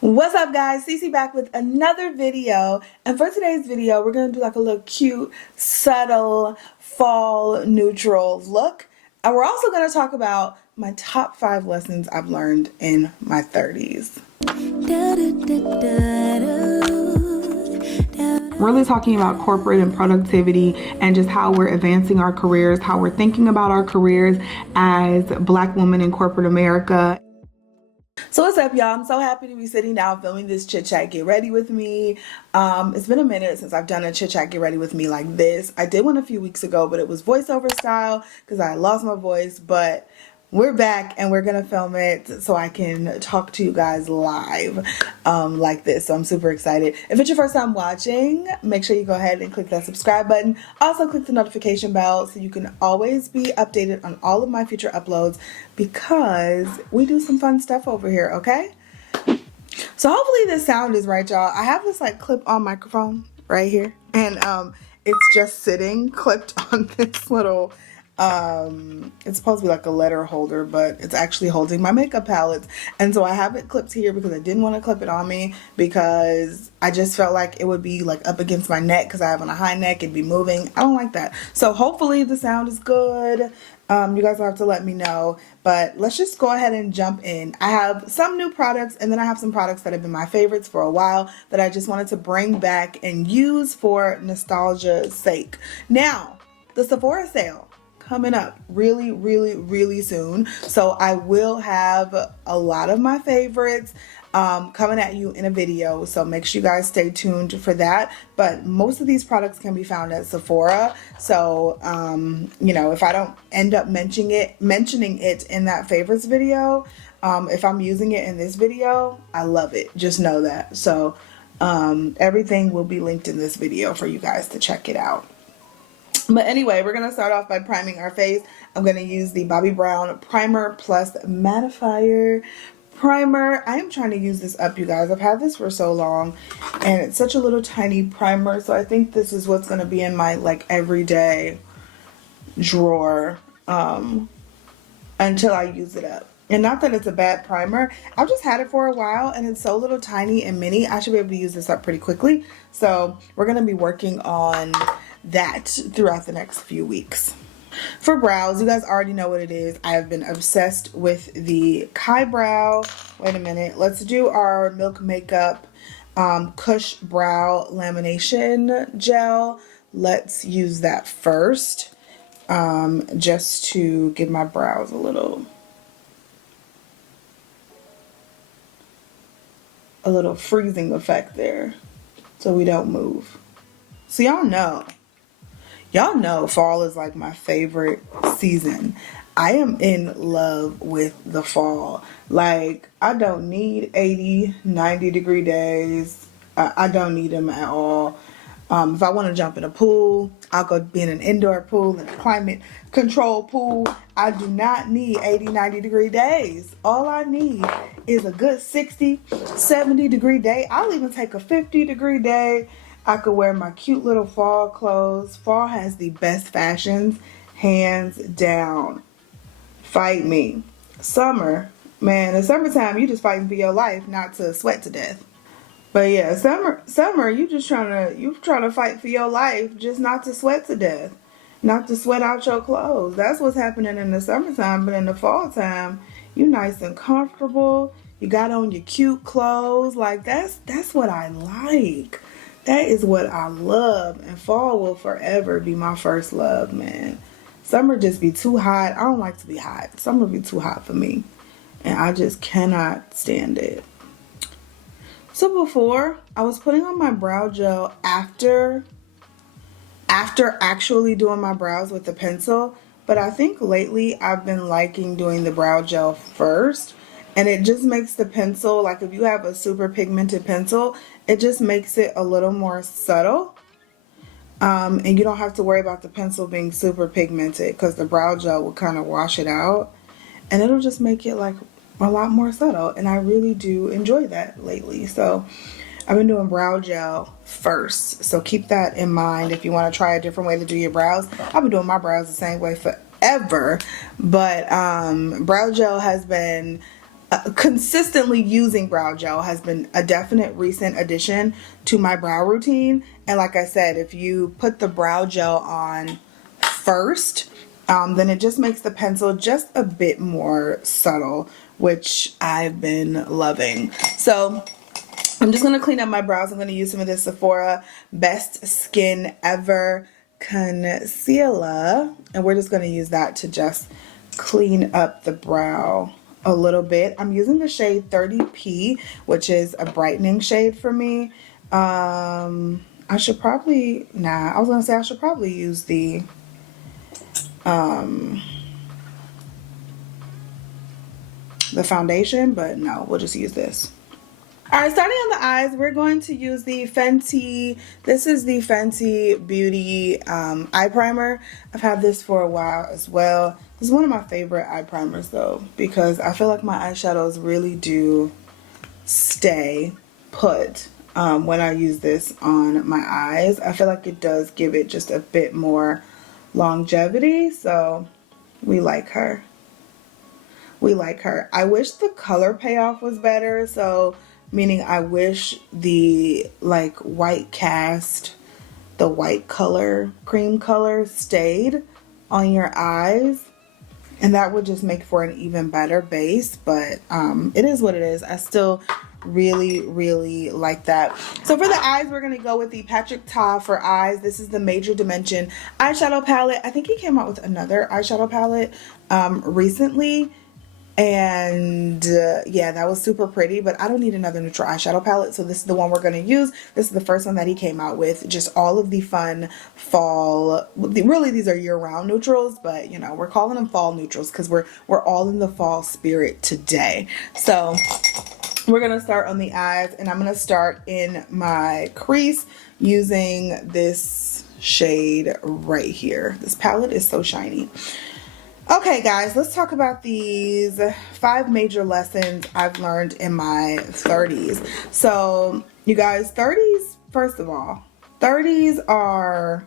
What's up guys, Cece back with another video, and for today's video we're going to do like a little cute, subtle, fall neutral look, and we're also going to talk about my top 5 lessons I've learned in my 30s. Really talking about corporate and productivity and just how we're advancing our careers, how we're thinking about our careers as Black women in corporate America. So what's up, y'all? I'm so happy to be sitting down filming this chit chat get ready with me. It's been a minute since I've done a chit chat get ready with me like this. I did one a few weeks ago, but it was voiceover style because I lost my voice, but we're back and we're gonna film it so I can talk to you guys live like this. So I'm super excited. If it's your first time watching, make sure you go ahead and click that subscribe button. Also click the notification bell so you can always be updated on all of my future uploads, because we do some fun stuff over here, okay? So hopefully this sound is right, y'all. I have this like clip-on microphone right here, and it's just sitting clipped on this little it's supposed to be like a letter holder, but it's actually holding my makeup palettes. And so I have it clipped here because I didn't want to clip it on me, because I just felt like it would be like up against my neck because I have on a high neck. It'd be moving. I don't like that. So hopefully the sound is good. You guys will have to let me know, but let's just go ahead and jump in. I have some new products, and then I have some products that have been my favorites for a while that I just wanted to bring back and use for nostalgia's sake. Now, the Sephora sale coming up really soon, so I will have a lot of my favorites coming at you in a video, so make sure you guys stay tuned for that. But most of these products can be found at Sephora, so you know, if I don't end up mentioning it in that favorites video, if I'm using it in this video, I love it, just know that. So everything will be linked in this video for you guys to check it out. But anyway, we're going to start off by priming our face. I'm going to use the Bobbi Brown Primer Plus Mattifier Primer. I am trying to use this up, you guys. I've had this for so long, and it's such a little tiny primer, so I think this is what's going to be in my like everyday drawer until I use it up. And not that it's a bad primer, I've just had it for a while and it's so little tiny and mini. I should be able to use this up pretty quickly. So we're going to be working on that throughout the next few weeks. For brows, you guys already know what it is. I have been obsessed with the Kai Brow. Wait a minute. Let's do our Milk Makeup Kush Brow Lamination Gel. Let's use that first, just to give my brows a little freezing effect there so we don't move. So y'all know fall is like my favorite season. I am in love with the fall. Like, I don't need 80, 90 degree days. I don't need them at all. If I want to jump in a pool, I'll go be in an indoor pool, in a climate control pool. I do not need 80, 90 degree days. All I need is a good 60, 70 degree day. I'll even take a 50 degree day. I could wear my cute little fall clothes. Fall has the best fashions, hands down. Fight me. Summer, man, in summertime, you just fighting for your life, not to sweat to death. But yeah, summer, you trying to fight for your life, just not to sweat to death, not to sweat out your clothes. That's what's happening in the summertime. But in the fall time, you nice and comfortable. You got on your cute clothes. Like, that's what I like. That is what I love. And fall will forever be my first love, man. Summer just be too hot. I don't like to be hot. Summer be too hot for me, and I just cannot stand it. So before, I was putting on my brow gel after actually doing my brows with the pencil, but I think lately I've been liking doing the brow gel first, and it just makes the pencil, like if you have a super pigmented pencil, it just makes it a little more subtle, and you don't have to worry about the pencil being super pigmented, because the brow gel will kind of wash it out, and it'll just make it like a lot more subtle, and I really do enjoy that lately. So I've been doing brow gel first, so keep that in mind if you want to try a different way to do your brows. I've been doing my brows the same way forever, but brow gel has been consistently using brow gel has been a definite recent addition to my brow routine. And like I said, if you put the brow gel on first, then it just makes the pencil just a bit more subtle, which I've been loving. So I'm just going to clean up my brows. I'm going to use some of this Sephora Best Skin Ever concealer, and we're just going to use that to just clean up the brow a little bit. I'm using the shade 30P, which is a brightening shade for me. I should probably use the foundation, but no, we'll just use this. Alright, starting on the eyes, we're going to use the Fenty, this is the Fenty Beauty eye primer. I've had this for a while as well. This is one of my favorite eye primers though, because I feel like my eyeshadows really do stay put when I use this on my eyes. I feel like it does give it just a bit more longevity, so we like her. We like her. I wish the color payoff was better, so meaning I wish the like white cast, the white color, cream color stayed on your eyes, and that would just make for an even better base. But it is what it is. I still really like that. So for the eyes, we're gonna go with the Patrick Ta for eyes. This is the Major Dimension eyeshadow palette. I think he came out with another eyeshadow palette recently, and yeah, that was super pretty, but I don't need another neutral eyeshadow palette, so this is the one we're going to use. This is the first one that he came out with. Just all of the fun fall, really these are year-round neutrals, but you know, we're calling them fall neutrals because we're all in the fall spirit today. So we're going to start on the eyes, and I'm going to start in my crease using this shade right here. This palette is so shiny. Okay guys, let's talk about these 5 major lessons I've learned in my 30s. So you guys, 30s, first of all, 30s are,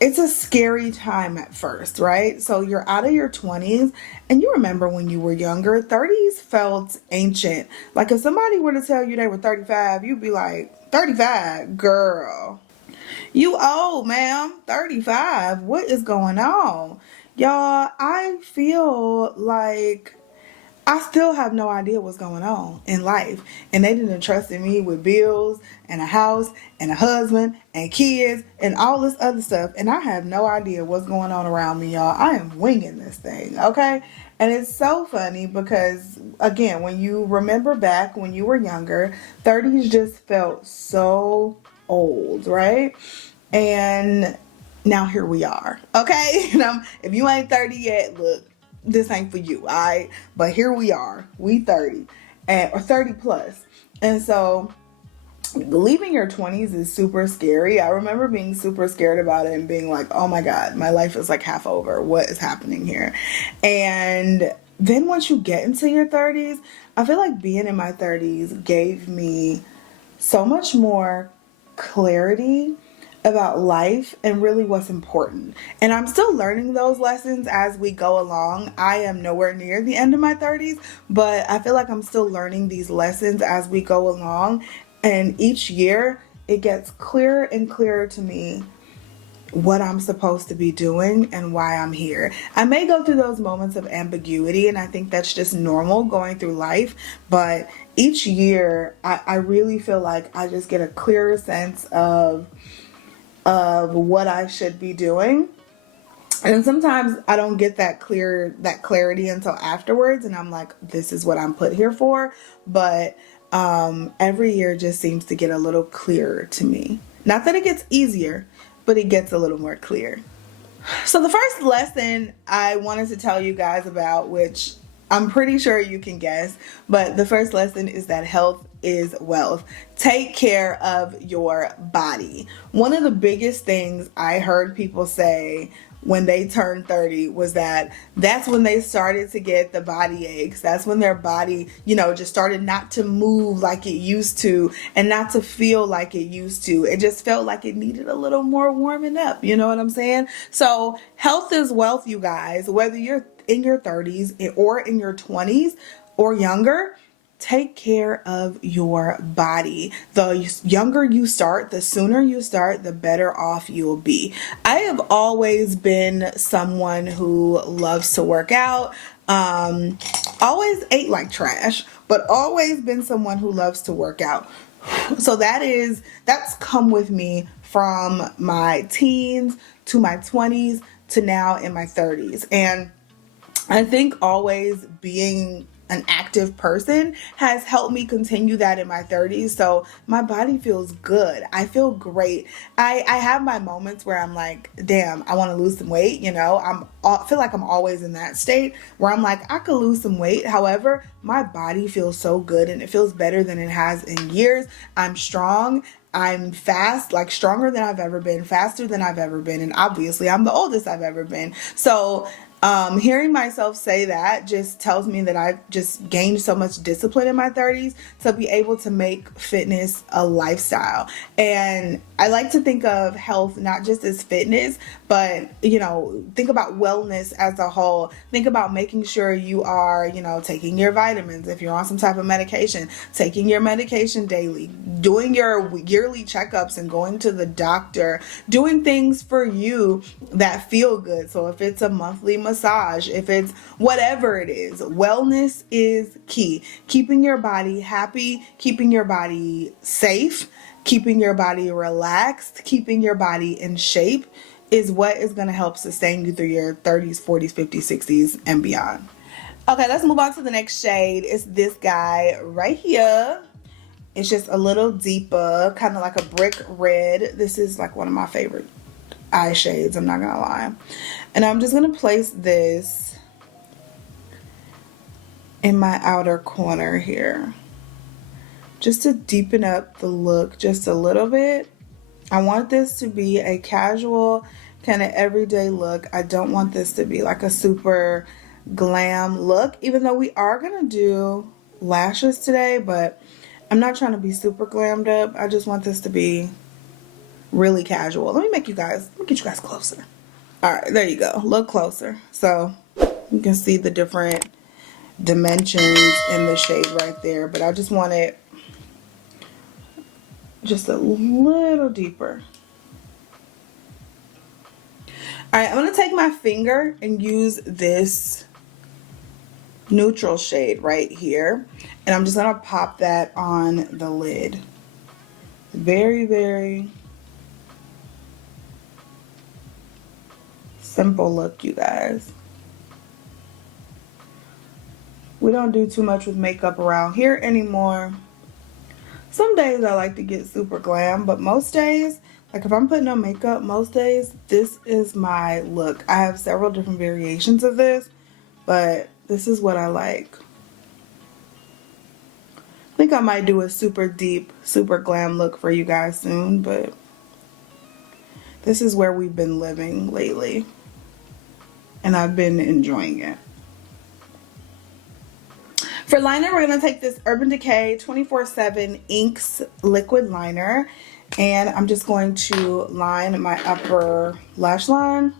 it's a scary time at first, right? So you're out of your 20s, and you remember when you were younger, 30s felt ancient. Like if somebody were to tell you they were 35, you'd be like, 35, girl, you old, ma'am, 35, what is going on? Y'all, I feel like I still have no idea what's going on in life. And they didn't trust in me with bills and a house and a husband and kids and all this other stuff. And I have no idea what's going on around me, y'all. I am winging this thing, okay? And it's so funny because, again, when you remember back when you were younger, 30s just felt so old, right? And now here we are, okay? If you ain't 30 yet, look, this ain't for you, all right? But here we are, we 30 or 30 plus. And so leaving your 20s is super scary. I remember being super scared about it and being like, oh my God, my life is like half over. What is happening here? And then once you get into your 30s, I feel like being in my 30s gave me so much more clarity about life and really what's important. And I'm still learning those lessons as we go along. I am nowhere near the end of my 30s, but I feel like I'm still learning these lessons as we go along. And each year it gets clearer and clearer to me what I'm supposed to be doing and why I'm here. I may go through those moments of ambiguity, and I think that's just normal going through life, but each year I really feel like I just get a clearer sense of what I should be doing. And sometimes I don't get that clarity until afterwards, and I'm like, this is what I'm put here for. But every year just seems to get a little clearer to me. Not that it gets easier, but it gets a little more clear. So the first lesson I wanted to tell you guys about, which I'm pretty sure you can guess, but the first lesson is that health is wealth. Take care of your body. One of the biggest things I heard people say when they turned 30 was that's when they started to get the body aches. That's when their body, just started not to move like it used to and not to feel like it used to. It just felt like it needed a little more warming up. You know what I'm saying? So health is wealth, you guys, whether you're in your 30s or in your 20s or younger, take care of your body. The younger you start, the sooner you start, the better off you'll be. I have always been someone who loves to work out. Always ate like trash, but always been someone who loves to work out. So that's come with me from my teens to my 20s to now in my 30s. And I think always being an active person has helped me continue that in my 30s. So my body feels good. I feel great. I have my moments where I'm like, damn, I want to lose some weight. I feel like I'm always in that state where I'm like, I could lose some weight. However, my body feels so good and it feels better than it has in years. I'm strong. I'm fast, like stronger than I've ever been, faster than I've ever been. And obviously I'm the oldest I've ever been. So hearing myself say that just tells me that I've just gained so much discipline in my 30s to be able to make fitness a lifestyle. And I like to think of health not just as fitness, but, think about wellness as a whole. Think about making sure you are, taking your vitamins. If you're on some type of medication, taking your medication daily, doing your yearly checkups and going to the doctor, doing things for you that feel good. So if it's a monthly massage, if it's whatever it is, wellness is key. Keeping your body happy, keeping your body safe, keeping your body relaxed, keeping your body in shape is what is going to help sustain you through your 30s, 40s, 50s, 60s, and beyond. Okay, let's move on to the next shade. It's this guy right here. It's just a little deeper, kind of like a brick red. This is like one of my favorite eye shades, I'm not going to lie. And I'm just going to place this in my outer corner here, just to deepen up the look just a little bit. I want this to be a casual, kind of everyday look. I don't want this to be like a super glam look, even though we are going to do lashes today, but I'm not trying to be super glammed up. I just want this to be really casual. Let me get you guys closer. All right, there you go. Look closer. So you can see the different dimensions in the shade right there, but I just want it just a little deeper. All right, I'm going to take my finger and use this neutral shade right here, and I'm just going to pop that on the lid. Very, very simple look, you guys. We don't do too much with makeup around here anymore. Some days I like to get super glam, but most days, like if I'm putting on makeup, most days, this is my look. I have several different variations of this, but this is what I like. I think I might do a super deep, super glam look for you guys soon, but this is where we've been living lately, and I've been enjoying it. For liner, we're going to take this Urban Decay 24/7 Inks liquid liner, and I'm just going to line my upper lash line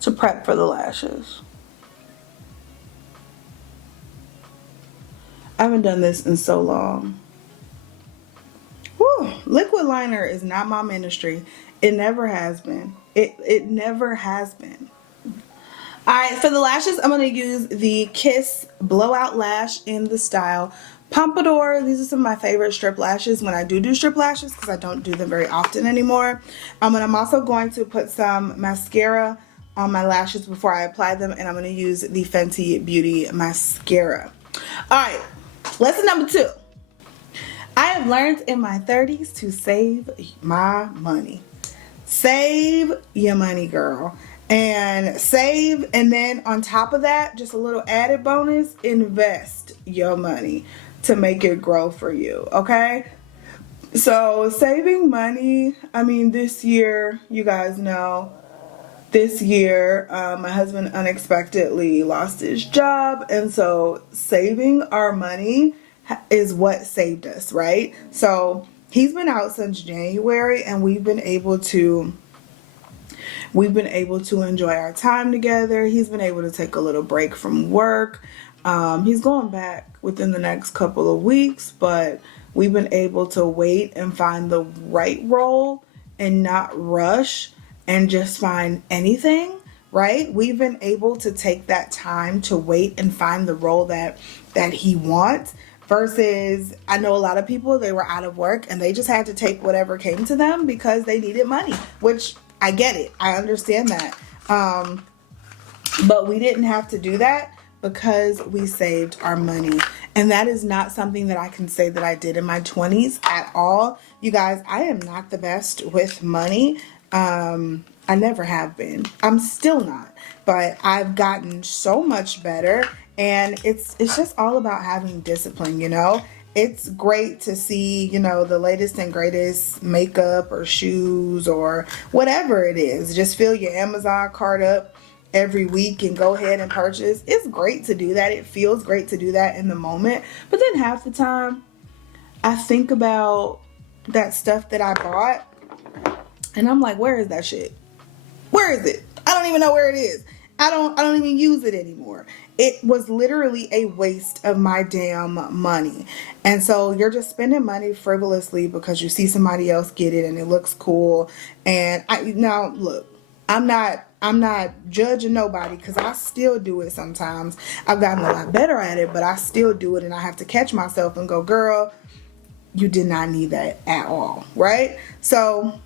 to prep for the lashes. I haven't done this in so long. Whew, liquid liner is not my ministry. It never has been. It never has been. Alright, for the lashes, I'm going to use the Kiss Blowout Lash in the style Pompadour. These are some of my favorite strip lashes when I do strip lashes, because I don't do them very often anymore. I'm also going to put some mascara on my lashes before I apply them, and I'm going to use the Fenty Beauty mascara. Alright, lesson number 2. I have learned in my 30s to save my money. Save your money, girl. And save, and then on top of that, just a little added bonus, invest your money to make it grow for you, okay? So saving money, I mean, this year, you guys know, this year, my husband unexpectedly lost his job, and so saving our money is what saved us, right? So he's been out since January, and we've been able to enjoy our time together. He's been able to take a little break from work. He's going back within the next couple of weeks, but we've been able to wait and find the right role and not rush and just find anything, right? We've been able to take that time to wait and find the role that he wants, versus I know a lot of people, they were out of work and they just had to take whatever came to them because they needed money, which I get it. I understand that. But we didn't have to do that because we saved our money. And that is not something that I can say that I did in my 20s at all. You guys, I am not the best with money. I never have been. I'm still not. But I've gotten so much better. And it's just all about having discipline, you know? It's great to see, you know, the latest and greatest makeup or shoes or whatever it is. Just fill your Amazon cart up every week and go ahead and purchase. It's great to do that. It feels great to do that in the moment. But then half the time I think about that stuff that I bought and I'm like, where is that shit? Where is it? I don't even know where it is. I don't even use it anymore. It was literally a waste of my damn money. And so you're just spending money frivolously because you see somebody else get it and it looks cool. And now look, I'm not judging nobody because I still do it sometimes. I've gotten a lot better at it, but I still do it and I have to catch myself and go, girl, you did not need that at all, right? So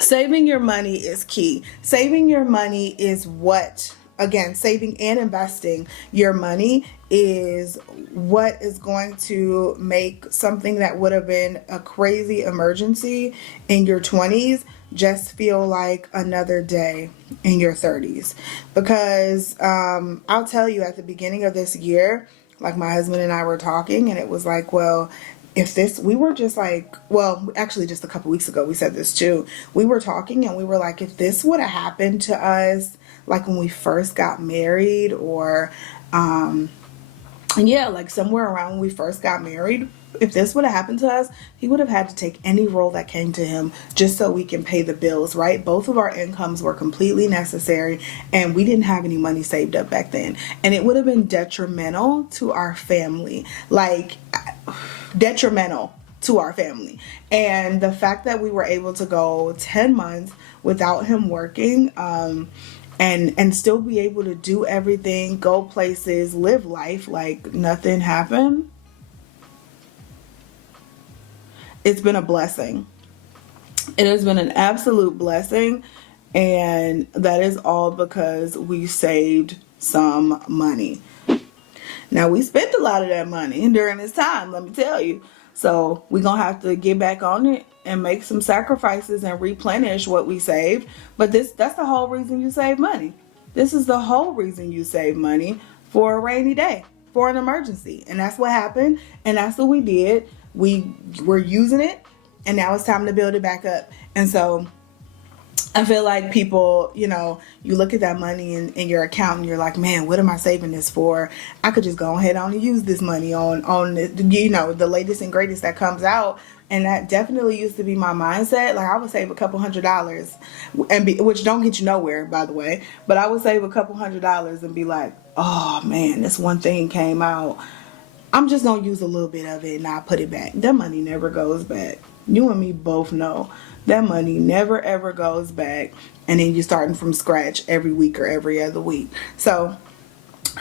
saving your money is key. Saving your money is what, again, saving and investing your money is what is going to make something that would have been a crazy emergency in your 20s just feel like another day in your 30s. Because I'll tell you, at the beginning of this year, like my husband and I were talking and it was like, well, if this, we were just like, well, actually just a couple weeks ago, we said this too. We were talking and we were like, if this would have happened to us, like when we first got married or, yeah, like somewhere around when we first got married, if this would have happened to us, he would have had to take any role that came to him just so we can pay the bills, right? Both of our incomes were completely necessary and we didn't have any money saved up back then. And it would have been detrimental to our family, like detrimental to our family. And the fact that we were able to go 10 months without him working, and still be able to do everything, go places, live life like nothing happened. It's been a blessing. It has been an absolute blessing. And that is all because we saved some money. Now, we spent a lot of that money during this time, let me tell you. So we're going to have to get back on it and make some sacrifices and replenish what we saved. But that's the whole reason you save money. This is the whole reason you save money, for a rainy day, for an emergency. And that's what happened. And that's what we did. We were using it and now it's time to build it back up. And so I feel like people, you know, you look at that money in your account and you're like, man, what am I saving this for? I could just go ahead on and use this money on you know, the latest and greatest that comes out. And that definitely used to be my mindset. Like I would save a couple $100 and which don't get you nowhere, by the way, but I would save a couple $100 and be like, oh man, this one thing came out. I'm just going to use a little bit of it and I'll put it back. That money never goes back. You and me both know that money never ever goes back. And then you're starting from scratch every week or every other week. So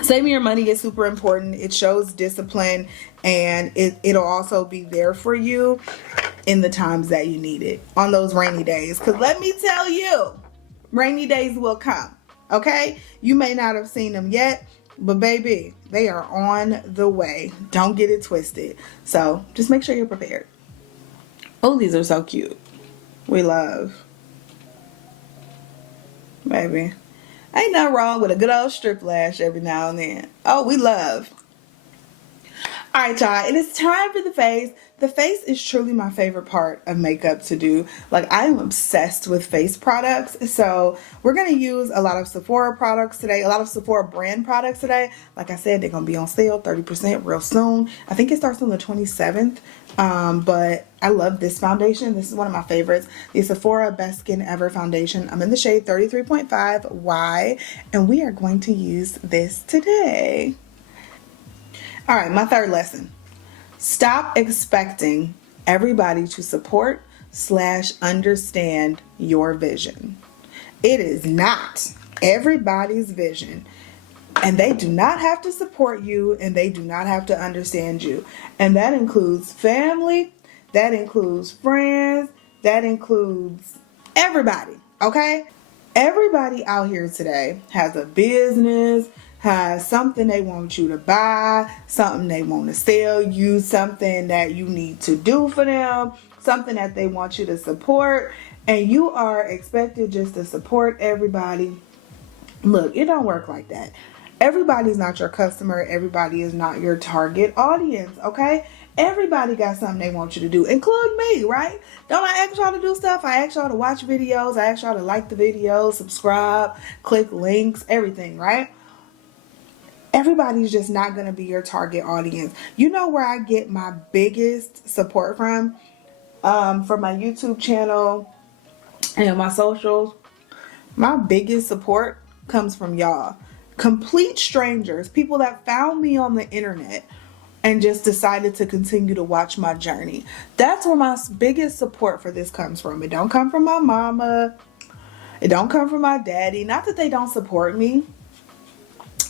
saving your money is super important. It shows discipline and it'll also be there for you in the times that you need it on those rainy days. Because let me tell you, rainy days will come. Okay? You may not have seen them yet, but baby, they are on the way. Don't get it twisted. So just make sure you're prepared. Oh, these are so cute. We love. Baby. Ain't nothing wrong with a good old strip lash every now and then. Oh, we love. Alright, y'all. It is time for the face. The face is truly my favorite part of makeup to do. Like, I am obsessed with face products. So we're going to use a lot of Sephora products today. A lot of Sephora brand products today. Like I said, they're going to be on sale 30% real soon. I think it starts on the 27th. But I love this foundation. This is one of my favorites. The Sephora Best Skin Ever foundation. I'm in the shade 33.5Y. And we are going to use this today. All right, my third lesson. Stop expecting everybody to support / understand your vision. It is not everybody's vision. And they do not have to support you, and they do not have to understand you. And that includes family, that includes friends, that includes everybody, okay? Everybody out here today has a business, has something they want you to buy, something they want to sell you, something that you need to do for them, something that they want you to support, and you are expected just to support everybody. Look, it don't work like that. Everybody's not your customer. Everybody is not your target audience, okay? Everybody got something they want you to do, including me, right? Don't I ask y'all to do stuff? I ask y'all to watch videos. I ask y'all to like the videos, subscribe, click links, everything, right? Everybody's just not going to be your target audience. You know where I get my biggest support from? From my YouTube channel and my socials. My biggest support comes from y'all. Complete strangers, people that found me on the internet and just decided to continue to watch my journey. That's where my biggest support for this comes from. It don't come from my mama. It don't come from my daddy. Not that they don't support me,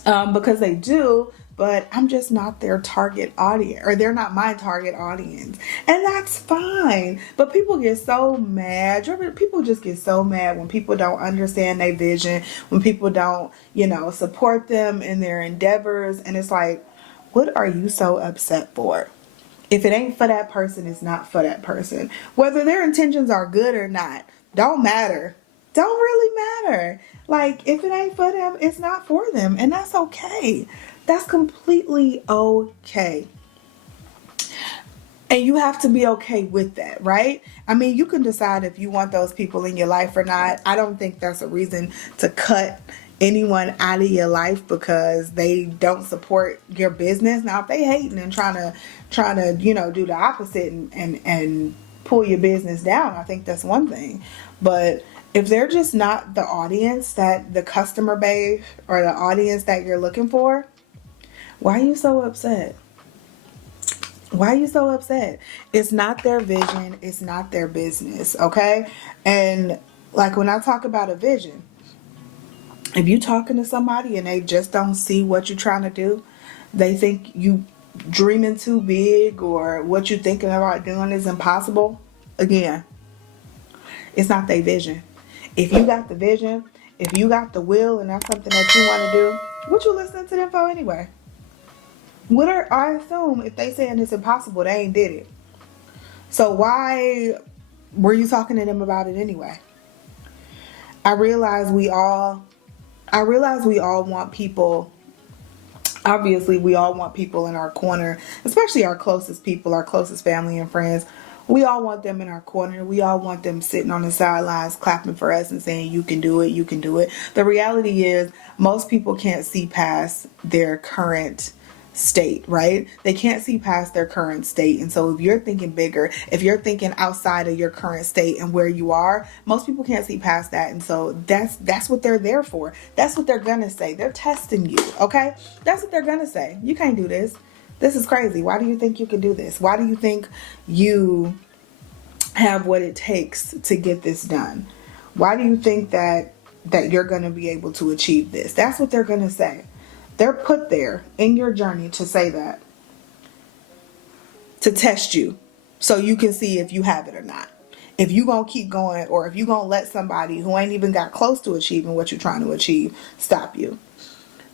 because they do, but I'm just not their target audience, or they're not my target audience. And that's fine. But people get so mad. People just get so mad when people don't understand their vision, when people don't, support them in their endeavors. And it's like, what are you so upset for? If it ain't for that person, it's not for that person. Whether their intentions are good or not, don't matter. Don't really matter. Like, if it ain't for them, it's not for them. And that's okay. That's completely okay. And you have to be okay with that, right? I mean, you can decide if you want those people in your life or not. I don't think that's a reason to cut anyone out of your life because they don't support your business. Now, if they hating and trying to, do the opposite and pull your business down, I think that's one thing. But if they're just not the audience that the customer base or the audience that you're looking for, why are you so upset? Why are you so upset? It's not their vision. It's not their business, okay? And like when I talk about a vision, if you're talking to somebody and they just don't see what you're trying to do, they think you dreaming too big or what you're thinking about doing is impossible, again, it's not their vision. If you got the vision, if you got the will and that's something that you want to do, what you listening to them for anyway? I assume if they saying it's impossible, they ain't did it. So why were you talking to them about it anyway? I realize we all want people. Obviously, we all want people in our corner, especially our closest people, our closest family and friends. We all want them in our corner. We all want them sitting on the sidelines clapping for us and saying, you can do it, you can do it. The reality is most people can't see past their current state, right? They can't see past their current state. And so if you're thinking bigger, if you're thinking outside of your current state and where you are, most people can't see past that. And so that's what they're there for. That's what they're gonna say. They're testing you, okay? That's what they're gonna say. You can't do this. This is crazy. Why do you think you can do this? Why do you think you have what it takes to get this done? Why do you think that you're going to be able to achieve this? That's what they're going to say. They're put there in your journey to say that, to test you so you can see if you have it or not. If you going to keep going, or if you going to let somebody who ain't even got close to achieving what you're trying to achieve stop you.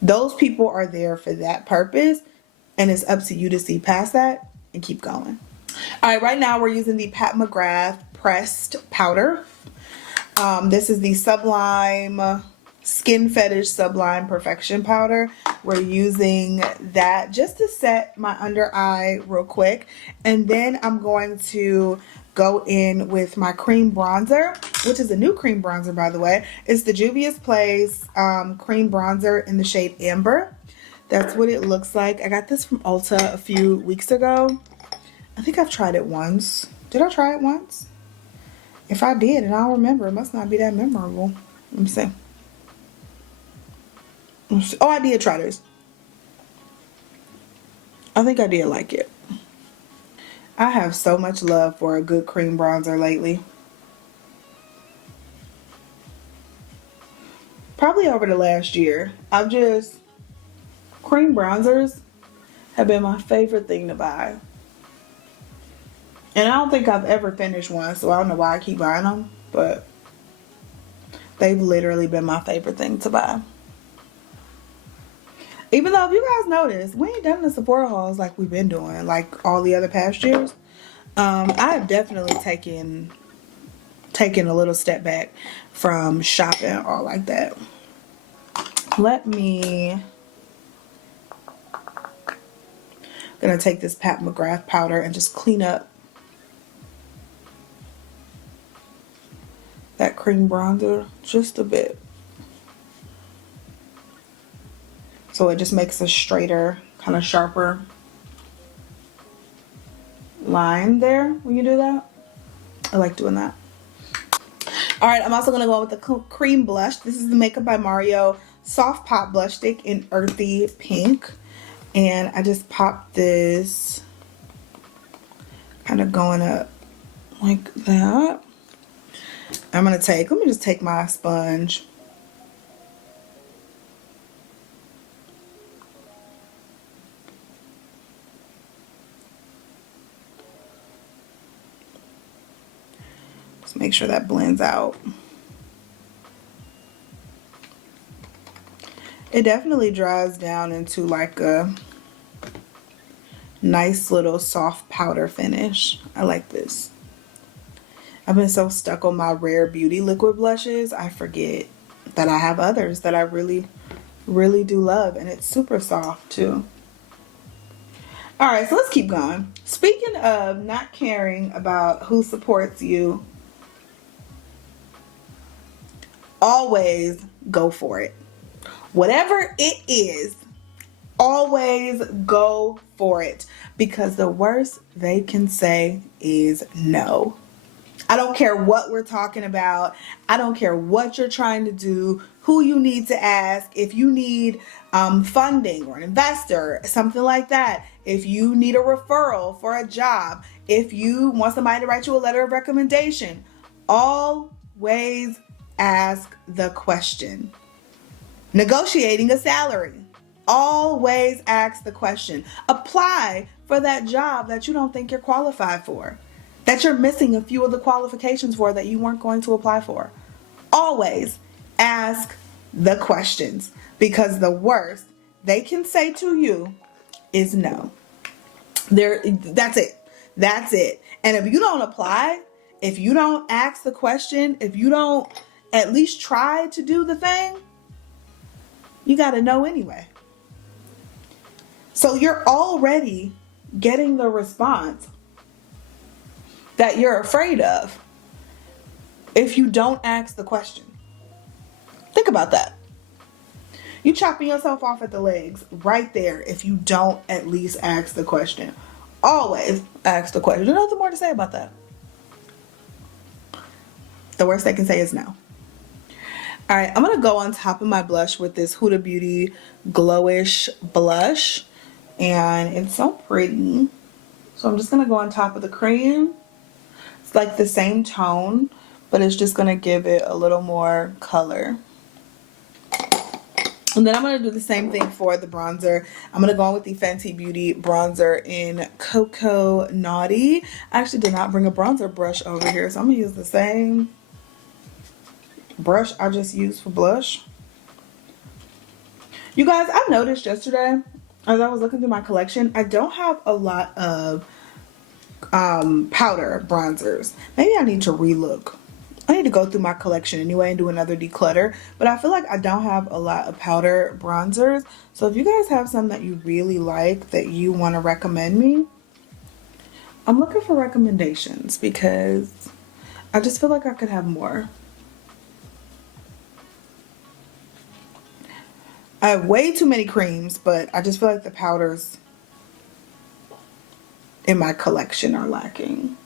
Those people are there for that purpose. And it's up to you to see past that and keep going. All right, right now we're using the Pat McGrath pressed powder. This is the Sublime Skin Fetish Sublime Perfection powder. We're using that just to set my under eye real quick. And then I'm going to go in with my cream bronzer, which is a new cream bronzer, by the way. It's the Juvia's Place cream bronzer in the shade Amber. That's what it looks like. I got this from Ulta a few weeks ago. I think I've tried it once. Did I try it once? If I did and I don't remember, it must not be that memorable. Let me see. Oh, I did try this. I think I did like it. I have so much love for a good cream bronzer lately. Probably over the last year. Cream bronzers have been my favorite thing to buy. And I don't think I've ever finished one, so I don't know why I keep buying them, but they've literally been my favorite thing to buy. Even though, if you guys notice, we ain't done the Sephora hauls like we've been doing, like all the other past years. I have definitely taken a little step back from shopping all like that. Gonna take this Pat McGrath powder and just clean up that cream bronzer just a bit, so it just makes a straighter, kind of sharper line there when you do that. I like doing that. All right, I'm also gonna go with the cream blush. This is the Makeup by Mario Soft Pop Blush Stick in Earthy Pink. And I just popped this, kind of going up like that. Let me just take my sponge. Just make sure that blends out. It definitely dries down into like a nice little soft powder finish. I like this. I've been so stuck on my Rare Beauty liquid blushes, I forget that I have others that I really, really do love. And it's super soft too. Alright, so let's keep going. Speaking of not caring about who supports you, always go for it. Whatever it is, always go for it, because the worst they can say is no. I don't care what we're talking about. I don't care what you're trying to do, who you need to ask, if you need funding or an investor, something like that. If you need a referral for a job, if you want somebody to write you a letter of recommendation, always ask the question. Negotiating a salary, always ask the question. Apply for that job that you don't think you're qualified for, that you're missing a few of the qualifications for, that you weren't going to apply for. Always ask the questions, because the worst they can say to you is no. That's it. And if you don't apply, if you don't ask the question, if you don't at least try to do the thing, you got to know anyway. So you're already getting the response that you're afraid of if you don't ask the question. Think about that. You chopping yourself off at the legs right there if you don't at least ask the question. Always ask the question. There's nothing more to say about that. The worst they can say is no. All right, I'm going to go on top of my blush with this Huda Beauty Glowish blush. And it's so pretty. So I'm just going to go on top of the cream. It's like the same tone, but it's just going to give it a little more color. And then I'm going to do the same thing for the bronzer. I'm going to go on with the Fenty Beauty bronzer in Cocoa Naughty. I actually did not bring a bronzer brush over here, so I'm going to use the same brush I just used for blush. You guys, I noticed yesterday as I was looking through my collection, I don't have a lot of powder bronzers. Maybe I need to relook. I need to go through my collection anyway and do another declutter, but I feel like I don't have a lot of powder bronzers. So if you guys have some that you really like that you want to recommend me, I'm looking for recommendations, because I just feel like I could have more. I have way too many creams, but I just feel like the powders in my collection are lacking.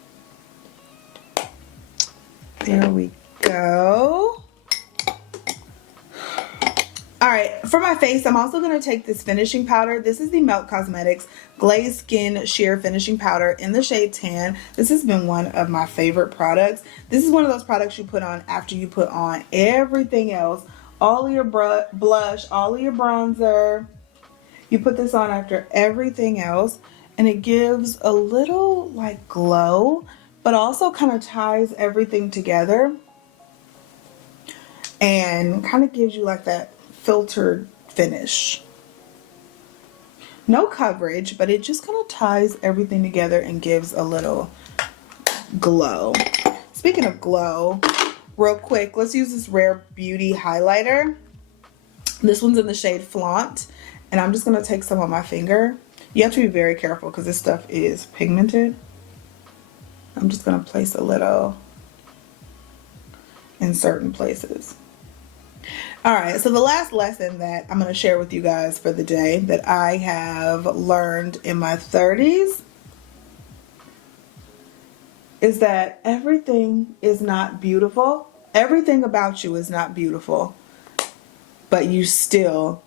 There we go. All right, for my face, I'm also going to take this finishing powder. This is the Melt Cosmetics Glaze Skin Sheer Finishing Powder in the shade Tan. This has been one of my favorite products. This is one of those products you put on after you put on everything else. All of your blush, all of your bronzer. You put this on after everything else, and it gives a little like glow, but also kind of ties everything together and kind of gives you like that filtered finish. No coverage, but it just kind of ties everything together and gives a little glow. Speaking of glow, real quick, let's use this Rare Beauty highlighter. This one's in the shade Flaunt, and I'm just going to take some on my finger. You have to be very careful because this stuff is pigmented. I'm just going to place a little in certain places. All right, so the last lesson that I'm going to share with you guys for the day that I have learned in my 30s is that everything is not beautiful. Everything about you is not beautiful, but you still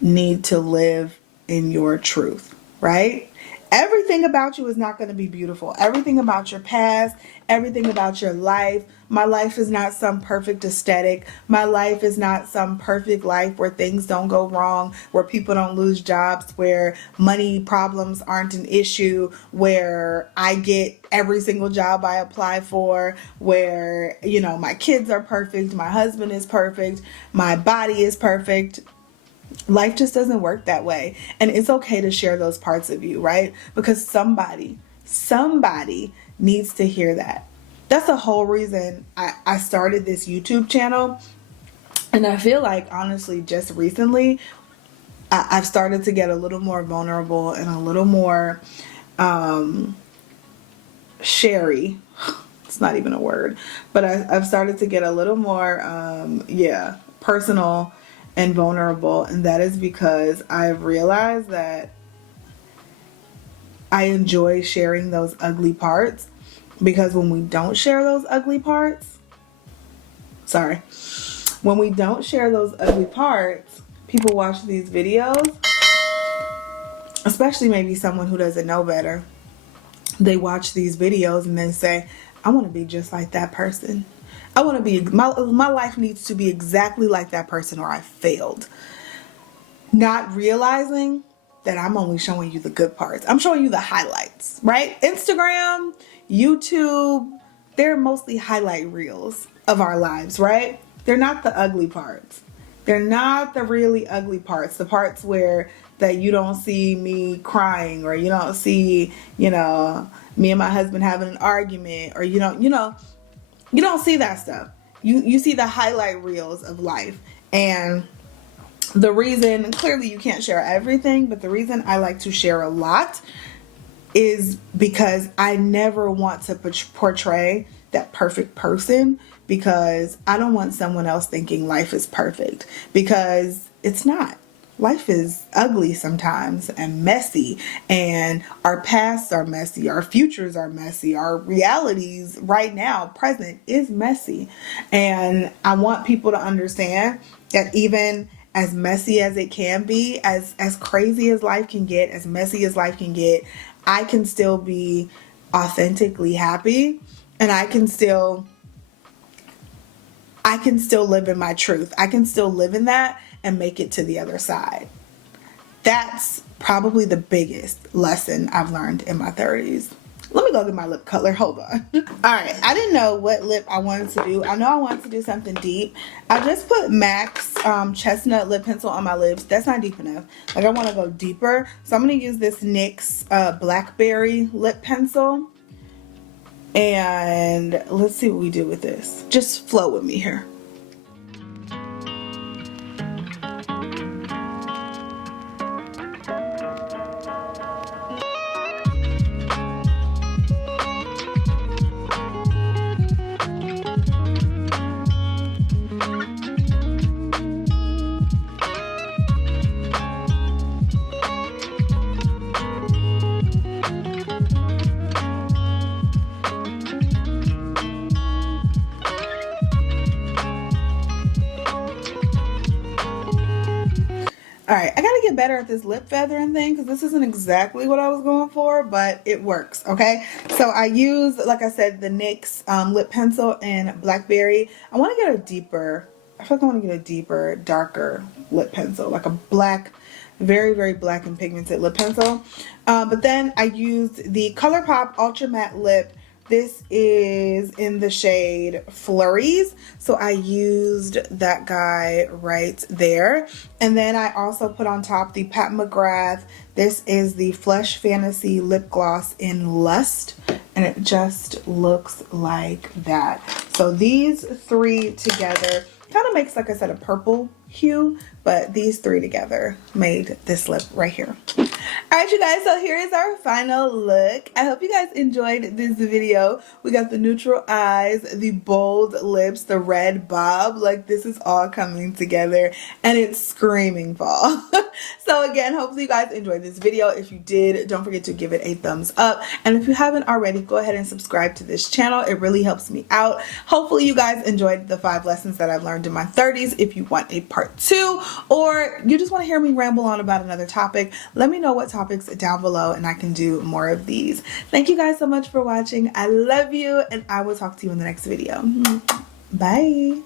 need to live in your truth, right? Everything about you is not going to be beautiful. Everything about your past, everything about your life. My life is not some perfect aesthetic. My life is not some perfect life where things don't go wrong, where people don't lose jobs, where money problems aren't an issue, where I get every single job I apply for, where, you know, my kids are perfect, my husband is perfect, my body is perfect. Life just doesn't work that way. And it's okay to share those parts of you, right? Because somebody needs to hear that. That's the whole reason I started this YouTube channel. And I feel like, honestly, just recently, I've started to get a little more vulnerable and a little more sherry. It's not even a word. But I've started to get a little more, personal and vulnerable, and that is because I've realized that I enjoy sharing those ugly parts, because when we don't share those ugly parts, when we don't share those ugly parts, people watch these videos, especially maybe someone who doesn't know better. They watch these videos and then say, I want to be just like that person. I want to be, my life needs to be exactly like that person, or I failed. Not realizing that I'm only showing you the good parts. I'm showing you the highlights, right? Instagram, YouTube, they're mostly highlight reels of our lives, right? They're not the ugly parts. They're not the really ugly parts. The parts where that you don't see me crying, or you don't see, me and my husband having an argument, or you don't see that stuff. You see the highlight reels of life. And the reason, clearly you can't share everything, but the reason I like to share a lot is because I never want to portray that perfect person, because I don't want someone else thinking life is perfect, because it's not. Life is ugly sometimes and messy, and our pasts are messy, our futures are messy, our realities right now, present, is messy. And I want people to understand that even as messy as it can be, as crazy as life can get, as messy as life can get, I can still be authentically happy, and I can still live in my truth. I can still live in that and make it to the other side. That's probably the biggest lesson I've learned in my 30s. Let me go get my lip color. Hold on. All right. I didn't know what lip I wanted to do. I know I wanted to do something deep. I just put MAC's chestnut lip pencil on my lips. That's not deep enough. Like, I want to go deeper. So I'm going to use this NYX Blackberry lip pencil. And let's see what we do with this. Just flow with me here. get better at this lip feathering thing because this isn't exactly what I was going for, but it works, okay? So I use, like I said, the NYX lip pencil in Blackberry. I want to get a deeper, I feel like I want to get a deeper, darker lip pencil, like a black, very, very black and pigmented lip pencil. But then I used the ColourPop Ultra Matte Lip. This is in the shade Flurries. So I used that guy right there. And then I also put on top the Pat McGrath. This is the Flesh Fantasy Lip Gloss in Lust. And it just looks like that. So these three together kind of makes, like I said, a purple hue, but these three together made this lip right here. Alright, you guys, so here is our final look. I hope you guys enjoyed this video. We got the neutral eyes, the bold lips, the red bob. Like, this is all coming together and it's screaming fall. So again, hopefully you guys enjoyed this video. If you did, don't forget to give it a thumbs up. And if you haven't already, go ahead and subscribe to this channel. It really helps me out. Hopefully you guys enjoyed the 5 lessons that I've learned in my 30s. If you want a part 2, or you just want to hear me ramble on about another topic, let me know what topics down below and I can do more of these. Thank you guys so much for watching. I love you and I will talk to you in the next video. Bye.